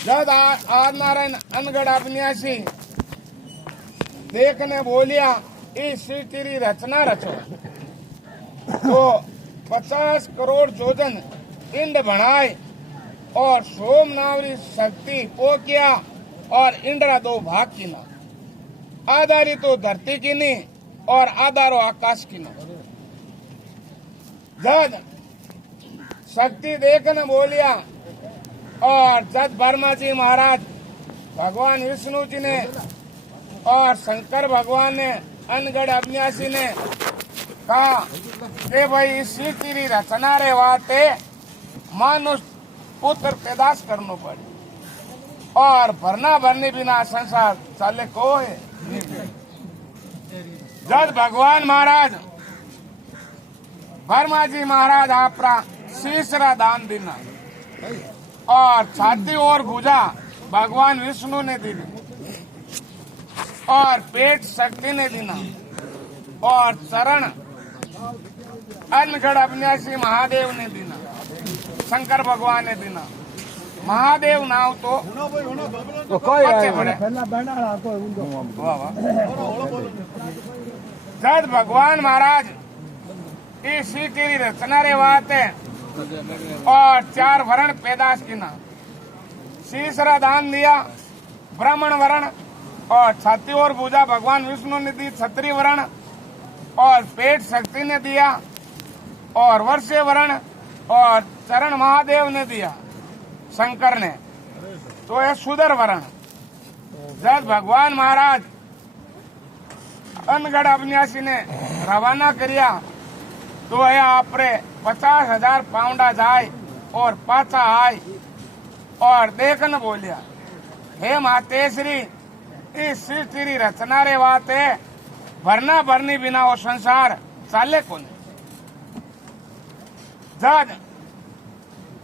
जब आद नारायण अनगढ़ अविनाशी देखने बोलिया इस तेरी रचना रचो तो 50 करोड़ जोजन इंड बनाए और सोम नावरी शक्ति पो किया और इंद्रा दो भाग की ना आधारी तो धरती की नी और आधारो आकाश की ना। जब शक्ति देखने बोलिया और जब वर्मा जी महाराज भगवान विष्णु जी ने और शंकर भगवान ने अनगढ़ अविनाशी ने कहा कि भाई इसी की रचना रे वाते मानुष पुत्र पैदाश करनो पड़े और भरना भरने बिना संसार चले को है। जब भगवान महाराज वर्मा जी महाराज आपरा तीसरा दान देना और छाती और भुजा भगवान विष्णु ने दी और पेट शक्ति ने दीना और चरण अनगढ़ अविनाशी महादेव ने दीना शंकर भगवान ने दीना। महादेव नाव तो बच्चे बड़े जब भगवान महाराज इसी तेरी रचना रे बात है और 4 वर्ण पैदाश की ना तीसरा दान दिया ब्राह्मण वर्ण और छाती और भुजा भगवान विष्णु ने दी क्षत्रिय वर्ण और पेट शक्ति ने दिया और वर्षीय वर्ण और चरण महादेव ने दिया शंकर ने तो यह शूद्र वर्ण। जब भगवान महाराज अनगढ़ अविनाशी ने रवाना करिया तो यह आपरे 50,000 पाउंडा जाए और पाचा आए और देखन बोलिया हे मातेश्री इस सृष्टि रचना रे बात है भरना भरनी बिना वो संसार चाले को नहीं। जज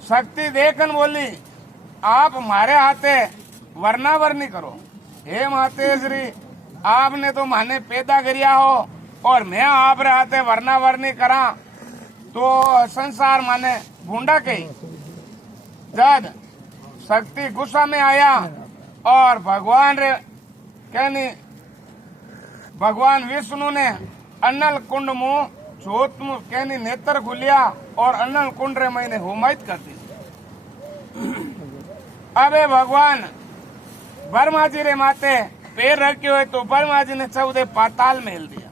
शक्ति देखन बोली आप हमारे हाथे वरना वरनी करो हे मातेश्री आपने तो माने पैदा करिया हो और मैं आप रे हाथे वरना वरनी करा तो संसार माने भूडा कही। जज शक्ति गुस्सा में आया और भगवान रे कहनी भगवान विष्णु ने अनल कुंड मुंह जोत मुंह कहनी नेत्र खुलिया और अनल कुंड रे मैंने होमायत कर दी। अबे भगवान वर्मा जी रे माते पैर रखे हुए तो वर्मा जी ने 14 पाताल में हिल दिया।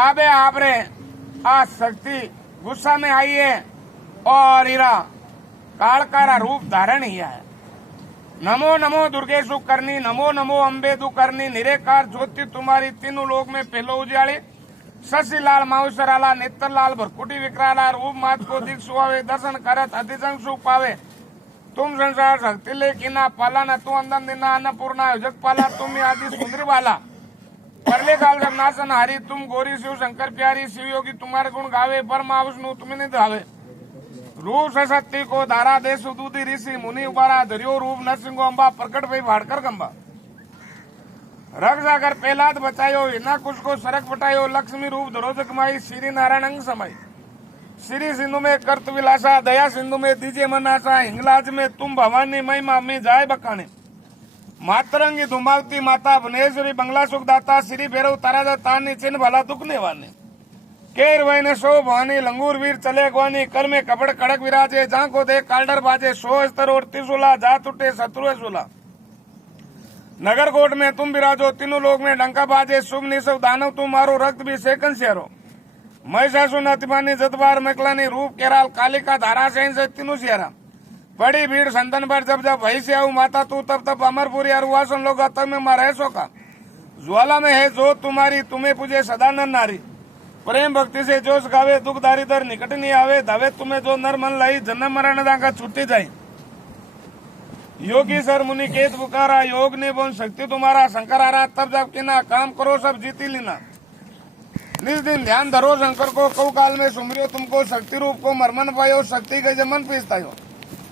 अबे आप रे आज शक्ति गुस्सा में आई है और इरा कालकारा रूप धारण किया है। नमो नमो दुर्गेशु करनी नमो नमो अम्बे दु करनी निरेकार ज्योति तुम्हारी तीनों लोग में पहलो उजाले शशिलाल माउसराला नेत्रलाल भरकुटी विकराला रूप मात को दिख सुहावे दर्शन करत अतिसंग सुख पावे तुम संसार शक्ति ले किना पाला न तू अंदन दिना अन्नपूर्णा जग पाला तुम आदि सुंदरी वाला परले काल जब नासन हारी तुम गोरी शिव शंकर प्यारी शिव योगी तुम्हारे गुण गावे परम विष्णु तुम्हें नहीं धावे रूप सशक्ति को धारा दे सुदूती ऋषि मुनि उबारा धरियो रूप नरसिंह अम्बा प्रकट भई भाड़कर गंबा रग जाकर पहलाद बचायो हिना कुछ को सरक बटायो लक्ष्मी रूप धरोज कमाई श्री नारायण अंग समाई श्री सिंधु में कर्त विलासा दया सिंधु में दीजिए मनासा हिंगलाज में तुम भवानी महिमा में जाए बखाने मातरंगी धुमावती माता भुवनेश्वरी बंगला सुखदाता श्री भैरव तारा तानी चिन्ह भला दुख नेवाने केर वैने सो भवानी लंगूर वीर चले ग्वानी कर में कपड़ कड़क विराजे जहाँ को दे काल्डर बाजे 100 स्तर और 30 जा टूटे शत्रु सोला नगर कोट में तुम विराजो तीनों लोग में डंका बाजे शुभ निशव दानव तुम मारो रक्त भी सेकन शेरो महिषासुर अतिमानी जतबार मकलानी रूप केराल कालिका धारा सैन से तीनों शेरा बड़ी भीड़ संतन पर जब जब वही से आऊ माता तू तब तब अमरपुरी अरुवासन लोग तब में मारे सो का ज्वाला में है जो तुम्हारी तुम्हें पूजे सदानंद नारी प्रेम भक्ति से जोश गावे दुख दारिदर निकट नहीं आवे धावे तुम्हें जो नर मन लाई जन्म मरण दांगा छुट्टी जाए योगी सर मुनि केत पुकारा योग ने बोन शक्ति तुम्हारा शंकर आ रहा तब जब किना काम करो सब जीती लेना निज दिन ध्यान धरो शंकर को कौ काल में सुमरियो तुमको शक्ति रूप को मरमन पायो शक्ति के जमन पीसतायो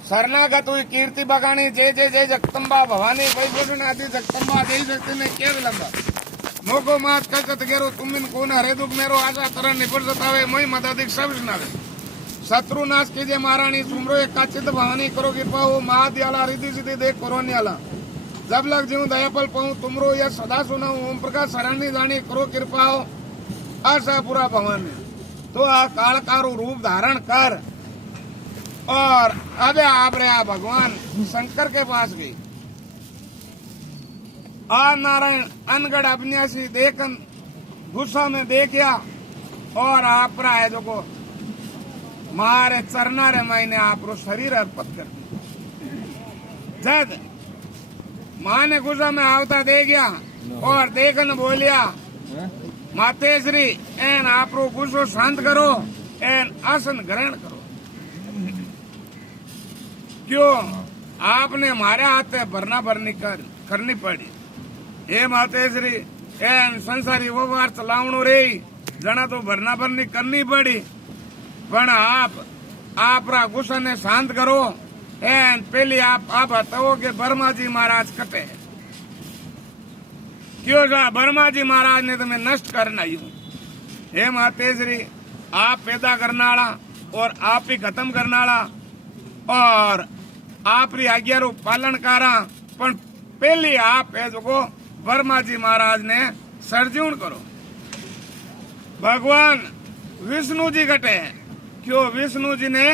शरणागत हुई कीर्ति बगानी जय जय जय जगदम्बा भवानी वैभूषण आदि जगदम्बा देवी शक्ति ने केव लंबा मोको मात ककत गेरो तुम बिन कोन हरे दुख मेरो आशा तरन निपुर सतावे मई मदादिक सब सुनावे शत्रु नाश कीजिए महारानी, सुमरो एक काचित भवानी, करो कृपा हो महादयाला, रिद्धि सिद्धि देख करोनियाला, जब लग जीव दयापल पाऊं, तुमरो यह सदा सुनाऊं, ओम प्रकाश शरणी जानी, करो कृपा हो आशापुरा भवानी। तो आ कालकारू रूप धारण कर और अबे आप रे आ भगवान शंकर के पास गई। आ नारायण अनगढ़ अविनाशी देखन गुस्सा में देखिया और आप रहा है जो को मारे चरना रे मैंने आप रो शरीर अर्पित कर दी। जद माँ ने गुस्सा में आवता दे गया और देखन बोलिया मातेश्री एन आप रो गुस्सो शांत करो एन आसन ग्रहण करो। क्यों आपने हमारे हाथ भरना भरनी करनी पड़ी। हे मातेश्री एन संसारी वो वार चलावणो रे जना तो भरना भरनी करनी पड़ी, पण आप गुस्सा ने शांत करो एन पहले आप बताओ कि वर्मा जी महाराज कटे क्यों जा वर्मा जी महाराज ने तुम्हें नष्ट करना ही। हे मातेश्री आप पैदा करनाला और आप ही खत्म करनाला और आप री आज्ञा रो पालन करा, पण पहले आप है जो वर्मा जी महाराज ने सर्जून करो। भगवान विष्णु जी कटे क्यों विष्णु जी ने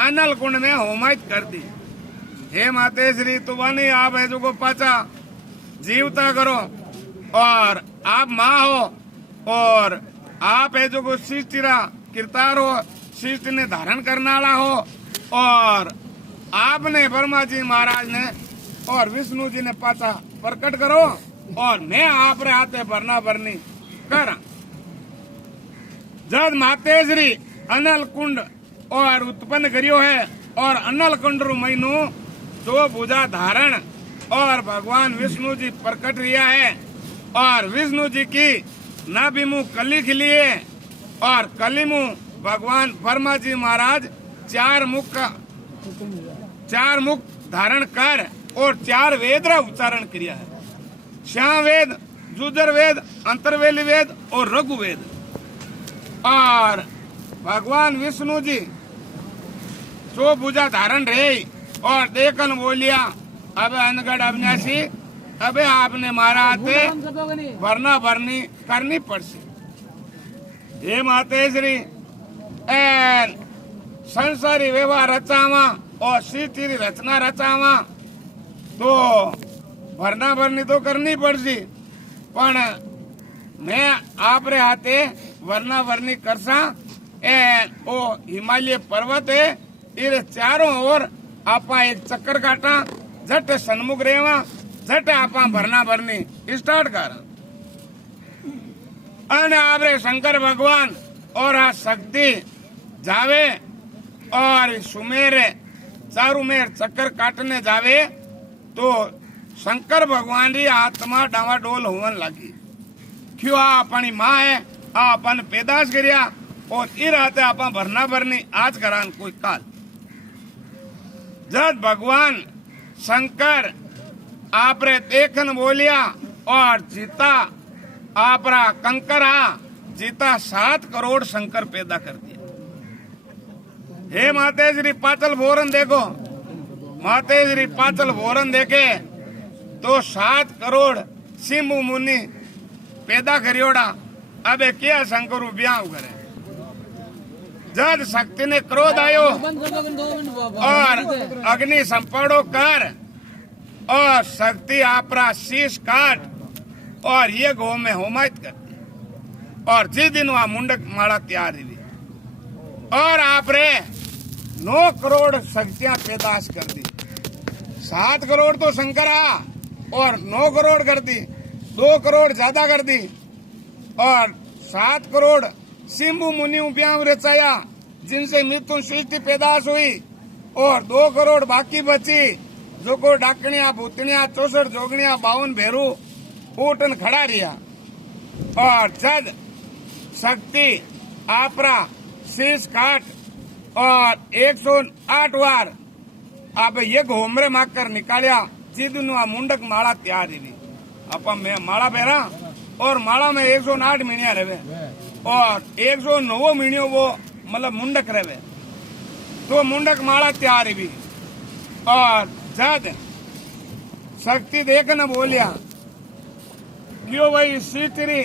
अनल कुंड में होमायत कर दी। हे मातेश्री तो बनी आप है जो पाचा जीवता करो और आप माँ हो और आप है जो सृष्टिरा किरतार हो, सृष्टि ने धारण करने वाला हो और आपने ब्रह्मा जी महाराज ने और विष्णु जी ने पाचा प्रकट करो और मैं आप रे हाथे भरना भरनी कर। जद मातेश्री अनल कुंड और उत्पन्न करियो है और अनल कुंड रू महीनू दो भुजा धारण और भगवान विष्णु जी प्रकट रिया है और विष्णु जी की नाभिमु कली खिली है और कली मुंह भगवान ब्रह्मा जी महाराज चार मुख धारण कर और चार वेद रा उच्चारण किया है। श्याम वेद, जुजर वेद, अंतरवेली वेद और रघु वेद। और भगवान विष्णु जी सो भुजा धारण रहे और देखन बोलिया अब अनगढ़ अविनाशी अबे आपने मारा आते वरना भरनी करनी पड़सी। हे मातेश्री संसारी व्यवहार रचावा और सृष्टि रचना रचावा तो भरना भरनी तो करनी पड़सी, पण मैं आप रे हाथे वरना भरनी करसा। ओ हिमालय पर्वत है इरे चारों ओर आपा एक चक्कर काटा झट सन्मुख रेवा झट आपा भरना भरनी स्टार्ट कर। अने आपरे शंकर भगवान और आ शक्ति जावे और सुमेरे चारू मेर चक्कर काटने जावे तो शंकर भगवान री आत्मा डावाडोल होवन लगी। क्यों आ अपनी माँ है आ अपन पैदाश करिया और इ रहते आप भरना भरनी आज करान कोई काल। जब भगवान शंकर आपरे देखन बोलिया और जीता आपरा कंकरा जीता 7 करोड़ शंकर पैदा कर दिया। हे मातेश्री पाचल भोरन देखो, मातेश्री पाचल भोरन देखे तो 7 करोड़ सिंह मुनि पैदा करियोड़ा। अबे क्या शंकर ब्याह करे। जद शक्ति ने क्रोध आयो और अग्नि संपड़ो कर और शक्ति आपरा शीश काट और ये गो में होमायत कर दी और जिस दिन वहां मुंडक माला तैयार हुई और आपरे 9 करोड़ शक्तियां पैदाश कर दी। 7 करोड़ तो शंकरा और 9 करोड़ कर दी, 2 करोड़ ज्यादा कर दी और 7 करोड़ सिंबु मुनि ब्याह रचाया जिनसे मृत्यु सृष्टि पैदाश हुई और 2 करोड़ बाकी बची जो को डाकनिया भूतनिया 64 जोगनिया 52 भेरू ऊटन खड़ा रिया और जद शक्ति आपरा शीश काट और 108 बार आप ये घोमरे माकर निकालिया जिदन मुंडक माला तैयार हुई। आप मैं माला पहरा और माला में 108 मीणिया रहे और 109 मीणियों वो मतलब मुंडक रहे तो मुंडक माला तैयार भी। और जद शक्ति देख न बोलिया क्यों भाई सीतरी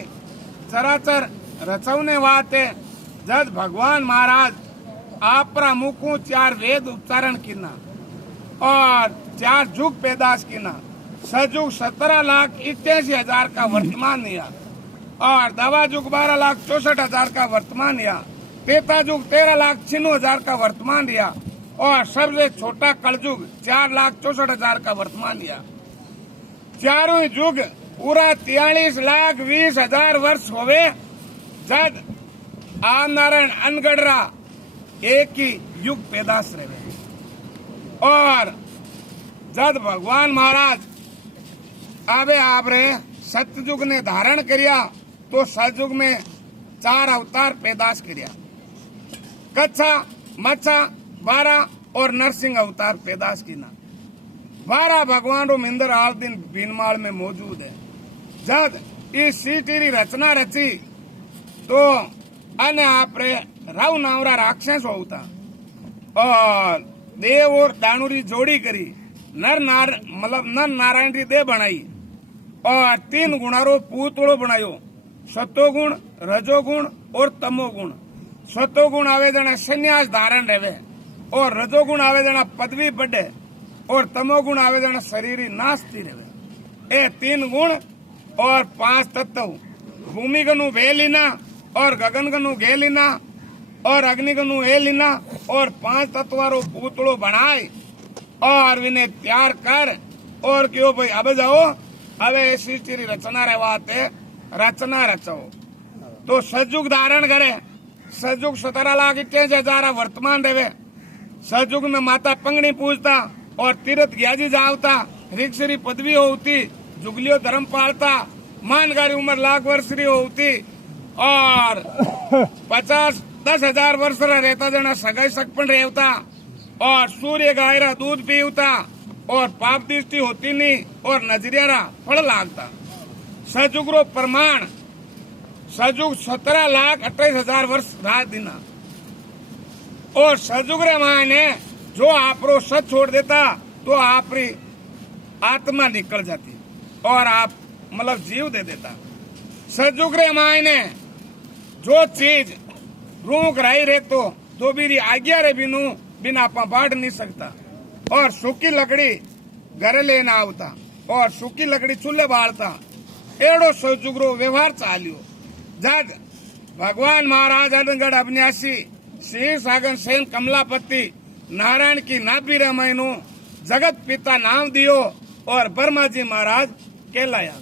चराचर रचवने वाते। जद भगवान महाराज आपरा मुखू 4 वेद उच्चारण किना और 4 जुग पैदाश किना। सजुग 17,81,000 का वर्तमान दिया और दवा जुग 12,64,000 का वर्तमान दिया। त्रेता जुग 13,96,000 का वर्तमान दिया और सबसे छोटा कलयुग 4,64,000 का वर्तमान दिया। चारों युग पूरा 43,20,000 वर्ष होवे। जद आ नारायण अनगढ़रा एक ही युग पैदाश रहे। और जद भगवान महाराज आवे आपरे सतयुग ने धारण करिया तो सतयुग में 4 अवतार पैदाश करिया। कच्छा, मच्छा, 12 और नरसिंह अवतार पैदाश किना। 12 भगवान रो मिंदर आल दिन बीनमाल में मौजूद है। जद इस सीटी रचना रची तो अने आपरे राव नावरा राक्षस होता और देव और दानुरी जोड़ी करी नर नारायण री देह बनाई और 3 गुणारो पूतड़ो बनायो। सत्वगुण, रजोगुण और तमोगुण। सत्वगुण आवे जना संन्यास धारण रहे और रजोगुण आवे जना पदवी बढ़े और तमोगुण आवे जना शरीर नास्ती रहे। ए 3 गुण और 5 तत्व भूमिगनु वे लीना और गगनगनु गे लीना और अग्निगनु ए लीना और 5 तत्वारो पूतड़ो बनाए और विने तैयार कर और क्यों भाई अब जाओ अब ऐसी तेरी रचना रहवाते रचना रचो। तो सजुग धारण करे। सजुग 17,81,000 वर्तमान देवे। सजुग में माता पंगड़ी पूजता और तीर्थ ग्याजी जावता। रिक्सरी पदवी होती, जुगलियो धर्म पालता, मानगारी उम्र लाख वर्ष री होती और 50-10,000 वर्ष रहता जना सगाई सकपन रहता और सूर्य गायरा दूध पीवता और पाप दृष्टि होती नहीं और नजरियारा फल लागता। सजुग रो प्रमाण सजुग 17,28,000 वर्ष रात दिना और सजुग रे मायने जो आपरो सच छोड़ देता तो आपरी आत्मा निकल जाती और आप मतलब जीव दे देता। सजुग रे मायने जो चीज रूख रही रे तो भी आज्ञा रे बिना आप बांट नहीं सकता। और सूखी लकड़ी घर लेना आवता और सूखी लकड़ी चूल्हे बालता। एड़ो सजुग रो व्यवहार चालियो। जद भगवान महाराज अनगढ़ अविनाशी श्री सागन सेन कमलापति नारायण की नाभि रे महीनो जगत पिता नाम दियो और ब्रह्मा जी महाराज कहलाया।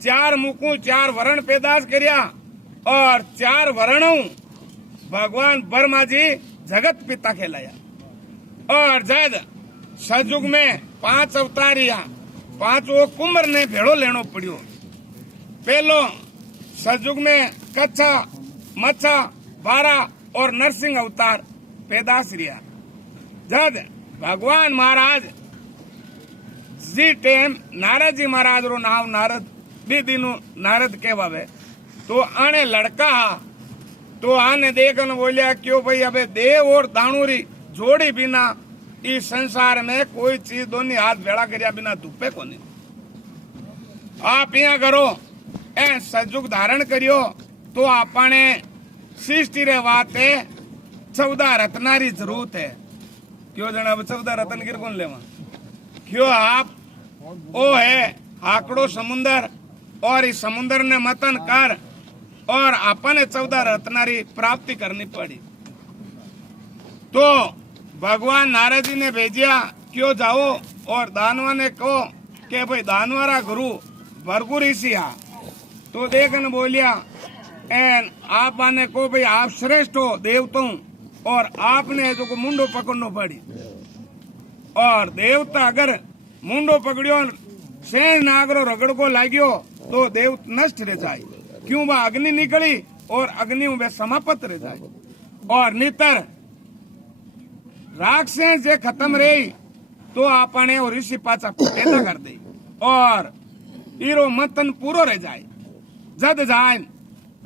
4 मुखों 4 वर्ण पैदाश करिया और 4 वर्णों भगवान ब्रह्मा जी जगत पिता कहलाया। और जद सजुग में 5 अवतारिया 5 कुंवर ने भेड़ो लेनो पड़ियो। पहलो सजुग में कच्छा, मच्छा, 12 और नरसिंह अवतार पैदाश रिया। जद भगवान महाराज जी टेम नारद जी महाराज रो नाम नारद भी दिनु नारद कहवावे तो आने लड़का तो आने देखन बोलिया क्यों भाई अबे देव और दाणुरी जोड़ी बिना इस संसार में कोई चीज दोनों हाथ भेड़ा करिया बिना धुपे को नहीं। आप यहाँ करो ए सजुग धारण करियो तो आपने सृष्टि रे वाते 14 रत्नारी जरूरत है। क्यों जना 14 रत्न गिर कौन लेवा क्यों आप ओ है आकड़ो समुन्दर और इस समुन्दर ने मतन कर और अपने 14 रत्नारी प्राप्ति करनी पड़ी। तो भगवान नारद जी ने भेजिया क्यों जाओ और दानवा ने कहो कि भाई दानवारा गुरु भरगु ऋषि आ तो देखन बोलिया एन आप आने को भाई आप श्रेष्ठ हो देवतों और आपने जो को मुंडो पकड़नो पड़ी और देवता अगर मुंडो पकड़ियो शेष नागरो रगड़ को लाग्यो तो देव नष्ट रह जाए। क्यों वह अग्नि निकली और अग्नि में समाप्त रह जाए और नितर राक्षस जे खत्म रही तो आपने और ऋषि पाचा पैदा कर दे और ईरो मतन पूरो रह जाए। जद जाए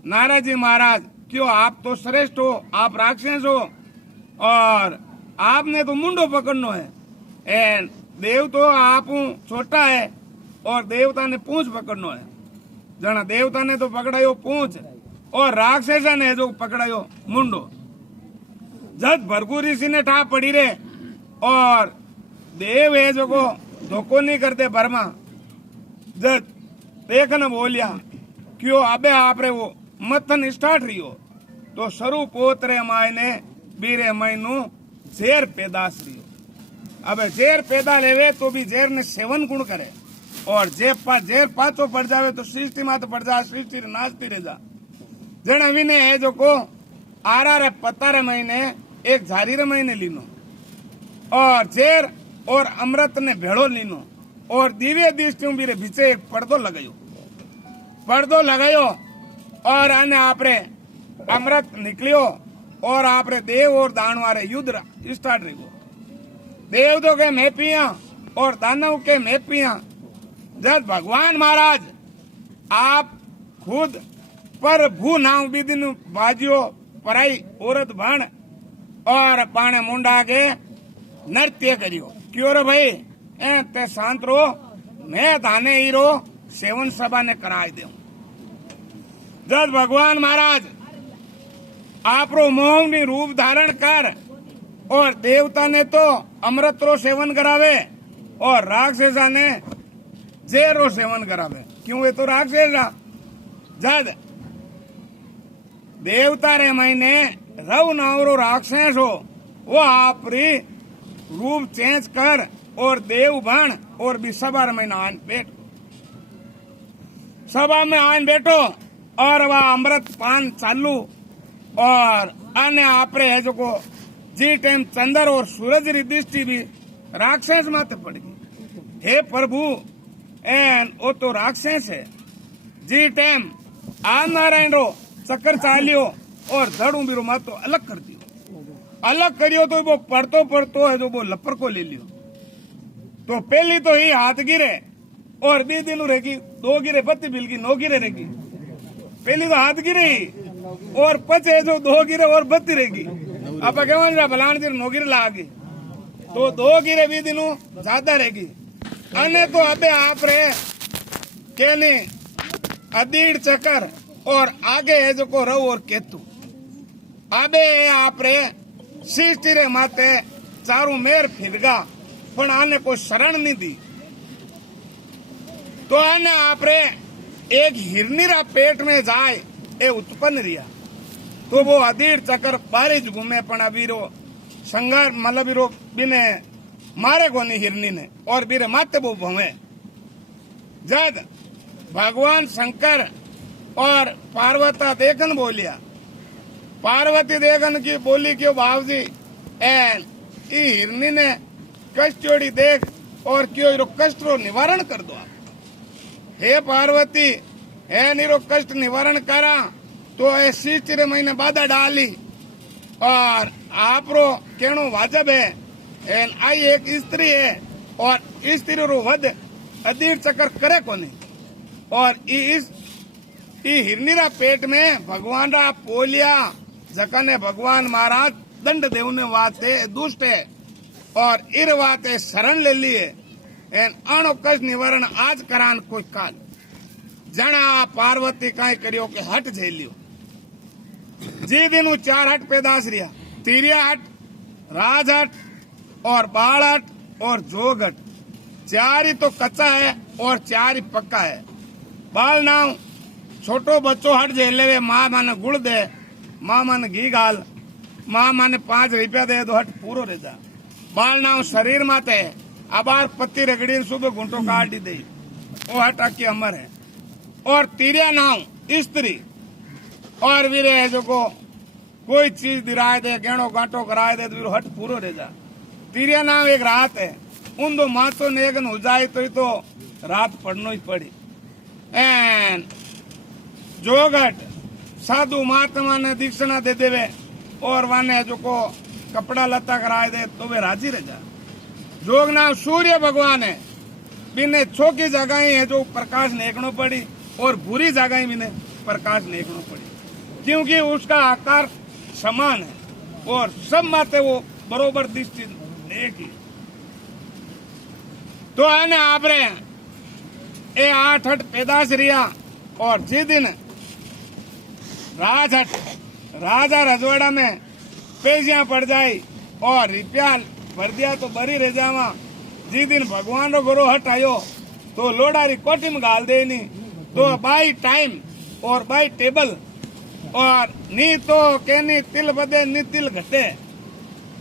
नारद जी महाराज क्यों आप तो श्रेष्ठ हो आप राक्षस हो और आपने तो मुंडो पकड़नो है। एन देव तो आप छोटा है और देवता ने पूंछ पकड़नो है। जना देवता ने तो पकड़ायो पूंछ और राक्षसा ने जो पकड़ायो मुंडो। जब भरगू ऋषि ने ठा पड़ी रे और देव है जो को धोखो नहीं करते भरमा। जब देखन बोलिया क्यों अबे आप रे वो मथन स्टार्ट रही हो तो शरू पोतरे माय ने बीरे महीनू जेर पैदाश रही हो। अबे जेर पैदा लेवे तो भी जेर ने सेवन गुण करे और जेर पाचो पड़ जावे तो सृष्टि मात पड़ जा, सृष्टि नाचती रह जा। जन अविने है जो को आरा रे पता रे महीने एक झारी रे महीने लीनो और जेर और अमृत ने भेड़ो लीनो और दिव्य दृष्टि भी रे बीचे एक पर्दो लगायो और आने आपरे अमृत निकलियो और आपरे देव और दानवारे युद्ध स्टार्ट रही। देव तो के मैं पिया और दानव के मैं पिया। जब भगवान महाराज आप खुद पर भू नाव बिदिन बाजियो पराई औरत भण और पाने मुंडा के नृत्य करियो क्यों रे भाई ए ते शांत रो मैं धाने हीरो सेवन सभा ने कराई दे। जब भगवान महाराज आपरो मोहनी रूप धारण कर और देवता ने तो अमृत रो सेवन करावे और राक्षसा ने जेर रो सेवन करावे क्यों ये तो राक्षसा। जद देवता रे महीने रव नावरो राक्षस हो वो आपरी रूप चेंज कर और देव बन और भी सभा में आन बैठ सभा में आन बैठो और वह अमृत पान चालू और अन्य आपरे है जो को जी टाइम चंद्र और सूरज री दृष्टि भी राक्षस माते पड़ेगी। हे प्रभु एन वो तो राक्षस है। जी टाइम आ नारायण रो चक्कर चालियो और धड़ू बीरो मातो अलग कर दियो। अलग करियो तो वो पढ़तो है जो वो लपर को ले लियो तो पहली तो ही हाथ गिरे और 20 दिन रहेगी 2 गिरे 32 बिल की 9 गिरे रहेगी। पहली तो हाथ गिरे ही और पचे जो 2 गिरे और 32 रहेगी। अब क्या भलान जी 9 गिरे लागी तो 2 गिरे 20 दिनों ज्यादा रहेगी। अन्य तो अबे आप रे केनी अदीड़ चक्कर और आगे है जो को रव और केतु अबे आप रे सृष्टि रे माते चारों मेर फिरगा पण आने को शरण नहीं दी तो आने आप रे एक हिरनीरा पेट में जाए ए उत्पन्न रिया तो वो अधीर चक्कर बारिश घूमे पण अबीरो संगार मतलब बीरो बिने मारे को नहीं हिरनी ने और बीरे माते वो भवे। जद भगवान शंकर और पार्वता देखन बोलिया पार्वती देखन की बोली क्यों भावजी एन ई हिरनी ने कष्ट जोड़ी देख और क्यों कष्ट रो निवारण कर दो आप। हे पार्वती हे निरो कष्ट निवारण करा तो ऐसी चिरे महीने बाधा डाली और आप रो केनो वाजब है एन आई एक स्त्री है और स्त्री रो वध अधीर चक्कर करे कोनी और इस हिरनीरा पेट में भगवान रा पोलिया जकने भगवान महाराज दंड देवने वाते दुष्ट है और इर वाते शरण ले लिए एन अणो कष्ट निवारण आज करान कोई काल जना पार्वती कई करियो के हट झेलियो। जी दिन 4 हट पैदाश रिया तीरिया हट राज हट और बाल हट और जोग हट 4 ही तो कच्चा है और 4 ही पक्का है। बाल नाव छोटो बच्चो हट झेले माँ माने गुड़ दे माँ माने घी गाल माँ माने 5 रुपया दे तो हट पूरो रह जा। बाल नाव शरीर माते अबार पत्ती रगड़ी सुबह घूंटो काट दी दे वो हट अक्की अमर है। और तीरिया नाव स्त्री और वीरे है जो को कोई चीज दिराए दे गेणो गांटो कराए दे तो हट पूरो रह जा। तीरिया नाव एक रात है उन दो मातो नेगन हो जाए तो रात पड़नो ही पड़ी। एन जोगट साधु महात्मा ने दीक्षिणा दे देवे और वाने जो को कपड़ा लता कराए दे तो वे राजी रह जा। जोग नाम सूर्य भगवान है बिने छोकी जगह है जो प्रकाश नेकनो पड़ी और बुरी जगह बिने प्रकाश नेकनो पड़ी क्योंकि उसका आकार समान है और सब माते वो बरोबर दृष्टि देखी तो आने आपरे ए 8 हट पैदाश रिया और जी दिन राजहट राजा रजवाड़ा में पेजियां पड़ जाई और रुपया भर दिया तो बरी रह जावा। जी दिन भगवान रो गोरो हट आयो तो लोडारी कोटी में गाल दे नी तो बाई टाइम और बाई टेबल और नी तो कहनी तिल बदे नी तिल घटे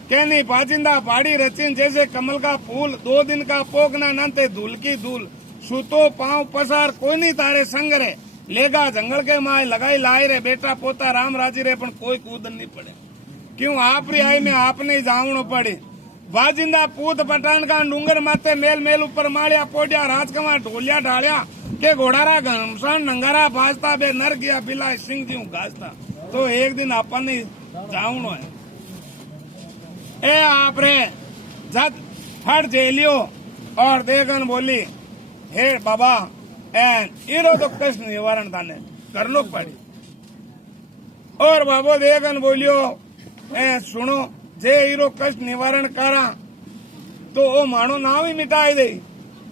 कहनी बाजिंदा बाड़ी रचिन जैसे कमल का फूल 2 दिन का पोगना नंते धूल की धूल सूतो पांव पसार कोई नहीं तारे संग रे लेगा जंगल के माए लगाई लाई रे बेटा पोता राम राजी रे पण कोई कूदन नहीं पड़े क्यों आपरी आई में आपने जावणो पड़ी बाजिंदा पूत पठान का डूंगर माथे मेल मेल ऊपर मालिया पोडिया राजकमा ढोलिया ढालिया के घोड़ारा घमसान नंगारा बाजता बे नर गया बिलाय सिंह जी घासता तो एक दिन अपन जावणो है ए आप रे जद फट जेलियो और देगन बोली हे बाबा एन इरो तो कष्ट निवारण थाने करनो पड़ी और बाबो देगन बोलियो ए सुनो जे हीरो कष्ट निवारण करा तो वो मानो नाम ही मिटाई दे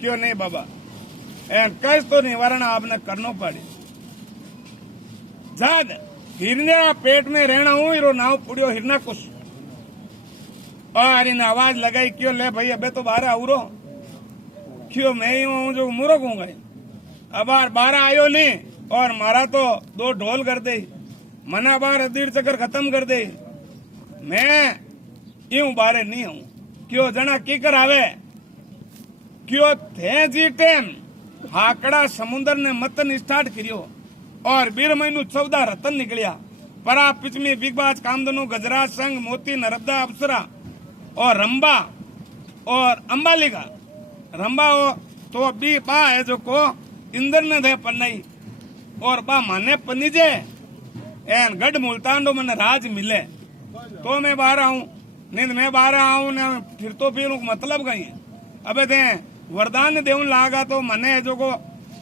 क्यों नहीं बाबा एन कष्ट तो निवारण आपने करनो पड़ी जद हिरने पेट में रहना हूं हीरो नाव पुड़ियो हिरना कुछ और इन आवाज लगाई क्यों ले भाई अबे तो 12 आउरो क्यों मैं ही हूं जो मुरक हूं गई अब 12 आयो नहीं और मारा तो 2 ढोल कर दे मना बार अधीर चक्कर खत्म कर दे मैं यूं बारे नहीं हूं क्यों जना की कर आवे क्यों थे जी टेम हाकड़ा समुद्र ने मतन स्टार्ट करियो और 12 महीनू 14 रतन निकलिया परा पिचमी बिगबाज कामधनु गजराज संग मोती नर्मदा अप्सरा और रंबा और अंबालिका रंबा हो तो बी बा है जो को इंद्र ने दे पन्नई और बा माने पन्नीजे एन गढ़ मुल्तान मन राज मिले तो मैं बाहर आऊं नींद मैं बाहर आऊं ने फिर तो फिर मतलब गई अबे दे वरदान देवन लागा तो मने जो को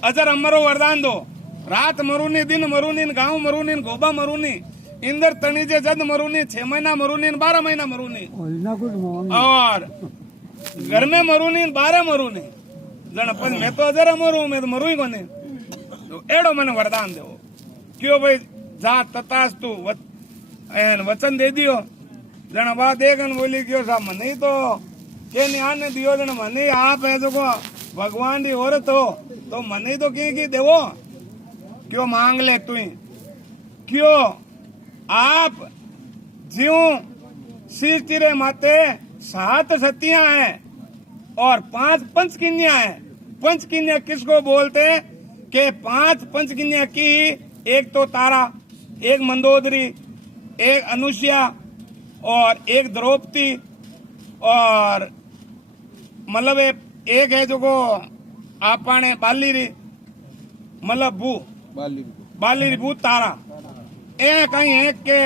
अजर अमरो वरदान दो रात मरूनी दिन मरूनी गांव मरूनी गोबा मरूनी इंदर तणीजे जद मरूनी 6 महीना मरूनी 12 महीना मरूनी और घर में मरूनी 12 मरूनी जन मैं तो अजर मरू मैं तो मरू ही कोने तो एड़ो मैंने वरदान दो क्यों भाई जा ततास तू वचन दे दियो जन बा देखन बोली क्यों सा मने तो के आने दियो जन मने आप है जो भगवान की औरत हो तो मने तो की देवो क्यों मांग ले तू क्यों आप ज्यों शीश तिरे माते 7 सतियां हैं और 5 पंचकन्या हैं। पंचकन्या किसको बोलते कि 5 पंचकन्या की एक तो तारा एक मंदोदरी एक अनुसुईया और एक द्रौपदी और मतलब एक है जो को आपने बाली मतलब भू बाली भू तारा ए कहीं है के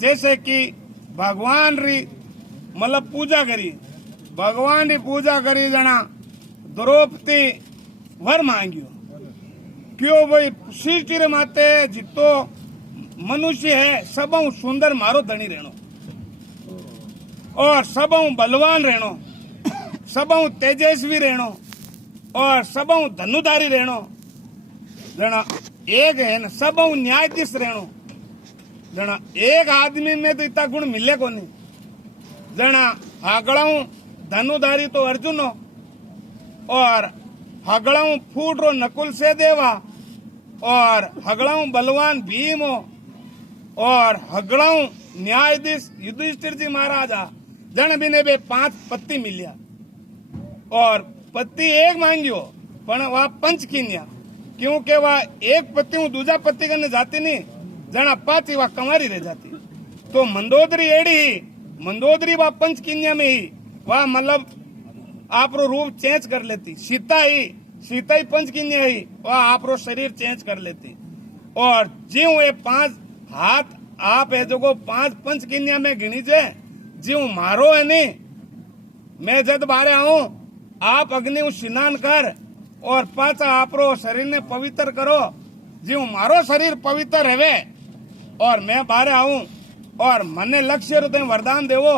जैसे कि भगवान री मतलब पूजा करी भगवान री पूजा करी जना द्रौपदी वर मांगियो क्यों भाई सृष्टि रे माते जितो मनुष्य है सब सुंदर मारो धनी रहनो और सब बलवान रहनो सब तेजस्वी रहनो और सब धनुधारी रहनो जना एक है न सब न्यायाधीश रहनो जना एक आदमी में तो इतना गुण मिले को नहीं जना हागड़ाऊ धनुधारी तो अर्जुन हो और हगड़ाऊ फूट रो नकुल से देवा और हगड़ाऊ बलवान भीम हो और हगड़ाऊ न्यायाधीश युधिष्ठिर जी महाराजा जन बिने बे 5 पत्ती मिलिया और पत्ती एक मांगियो पण वह पंचकन्या क्योंकि वह एक पत्ती हूँ दूजा पत्ती करने जाती नहीं जना पाती वह कंवारी रह जाती तो मंदोदरी एड़ी ही मंदोदरी वह पंचकन्या में ही वह मतलब आप रो रूप चेंज कर लेती सीता ही पंचकन्या ही वह आप रो शरीर चेंज कर लेती और ज्यों ये 5 हाथ आप है जो को 5 पंचकन्या में गिनी जे ज्यों मारो है नहीं मैं जद बारे आऊं आप अग्नि स्नान कर और पाचा आप रो शरीर ने पवित्र करो ज्यों मारो शरीर पवित्र रहे और मैं बारे आऊं और मने लक्ष्य रो वरदान देवो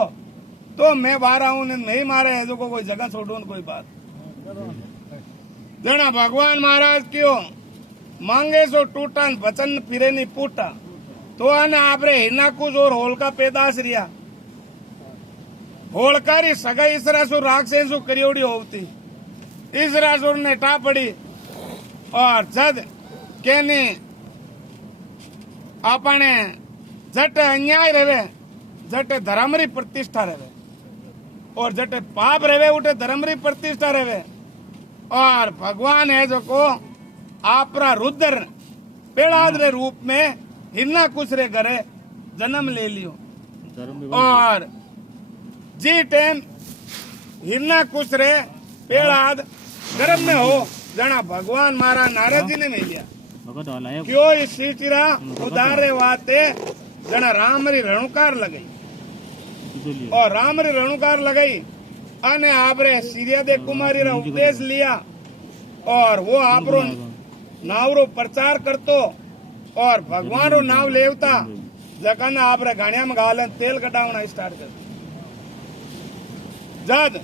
तो मैं बाहर आऊं ने मैं ही मारे है जो को कोई जगह छोड़ू न कोई बात जना भगवान महाराज क्यों मांगे सो टूटा वचन फिरे नहीं फूटा तो आने आपरे हिरणाकुश और होलका पैदाश रिया होलकारी सगा इसरासुर राक्षसु करियोड़ी होती इसरासुर ने टा पड़ी और जद केने अपने जट अन्याय रहे जट धर्म री प्रतिष्ठा रहे और जट पाप रहे उठे धर्म री प्रतिष्ठा रहे और भगवान है जो को आपरा रुद्र पेड़ाद रे रूप में हिरणाकुश रे घरे जन्म ले लियो और जी टाइम हिरणाकुश रे पेड़ाद गर्भ में हो जना भगवान मारा नारद जी ने मिल लिया क्यों इस सीटिरा उदारे वाते जना राम री रणुकार लगाई और राम री रणुकार लगाई अने आपरे सीरिया दे कुमारी रा उपदेश लिया और वो आपरो नावरो प्रचार करतो और भगवान रो नाव लेवता जकन आपरे गाणिया में गालन तेल कटावना स्टार्ट कर जद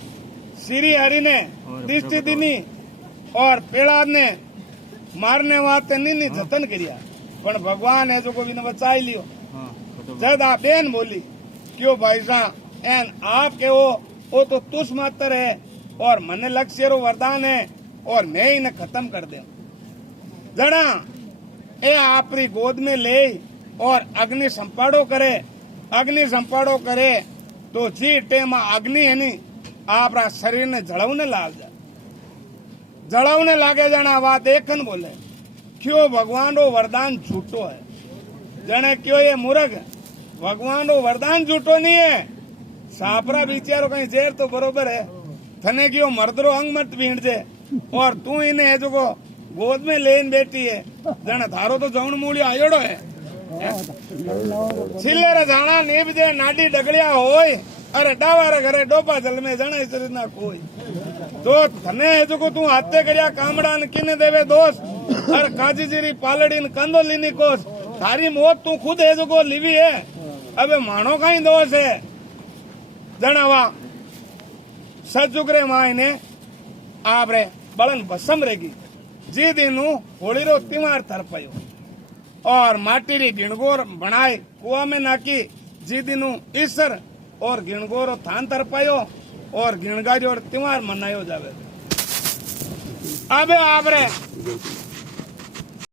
श्री हरि ने दृष्टि दीनी और पेड़ाद ने मारने वास्ते नहीं जतन करिया पण भगवान है जो को बिना बचाई लियो जद आप बेन बोली क्यों भाई साहब एन आप के वो तो तुष मात्र है और मन लक्ष्य रो वरदान है और मैं इन्हें खत्म कर दे जड़ा ए आपरी गोद में ले और अग्नि संपाड़ो करे तो जी टेम अग्नि है नी आपरा शरीर ने जड़वने लाग जाए जड़वने लागे जना बात देखन बोले क्यों भगवान रो वरदान झूठो है जने क्यों ये मूर्ख भगवान रो वरदान झूठो नहीं है सापरा बिचारो कहीं जेर तो बरोबर है थने क्यों मर्दरो अंग मत भीड़ जे और तू इन्हें है जो को गोद में लेन बैठी है जने थारो तो जौन मूल्य आयोड़ो है छिल्लेर जाना नीब जे नाडी डगड़िया होय अरे डावारे घरे डोपा जल में जाना इस ना कोई तो थने है जो को तू हाथे करिया कामड़ा न किने देवे दोस्त अरे काजी जीरी पालड़ी न कंदो लीनी कोस थारी मौत तू खुद है जो को लीवी है अबे मानो का ही दोष है जनावा सजुगरे मायने आपरे बलन बसम रेगी जी दिनु होली रो तिमार तरपायो और माटी री गिणगोर बनाए कुआ में नाकी जी दिनु ईसर और गिणगोरो थान तरपायो और गिणगारी और तिमार मनायो जावे अबे आपरे